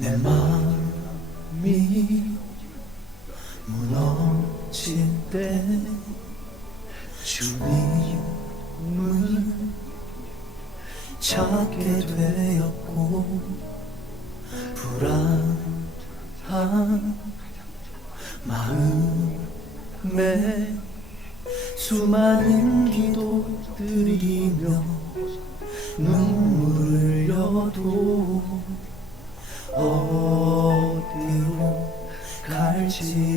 내 마음이 때 주님을 찾게 되었고 불안한 마음에 수많은 기도드리며 눈물을 흘려도 어디로 갈지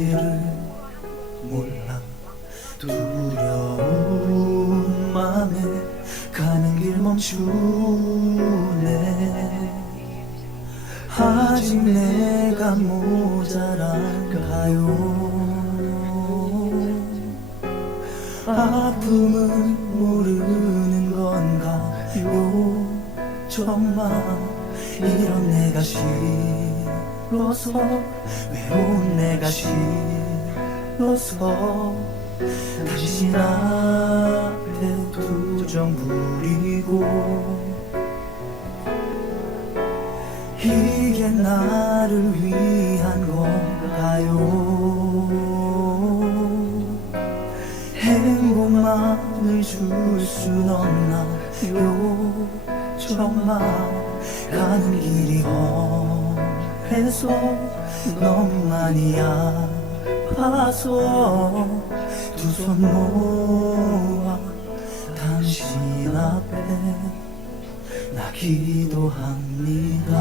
멈추네. 아직 내가 모자란가요? 아픔은 모르는 건가요? 정말 이런 내가 싫어서 외로운 내가 싫어서 당신 앞에 투정 부리고 이게 나를 위한 건가요? 행복만을 줄 순 없나요 정말 가는 길이 험해서 너무 많이 아파서 두 손 모아 기도합니다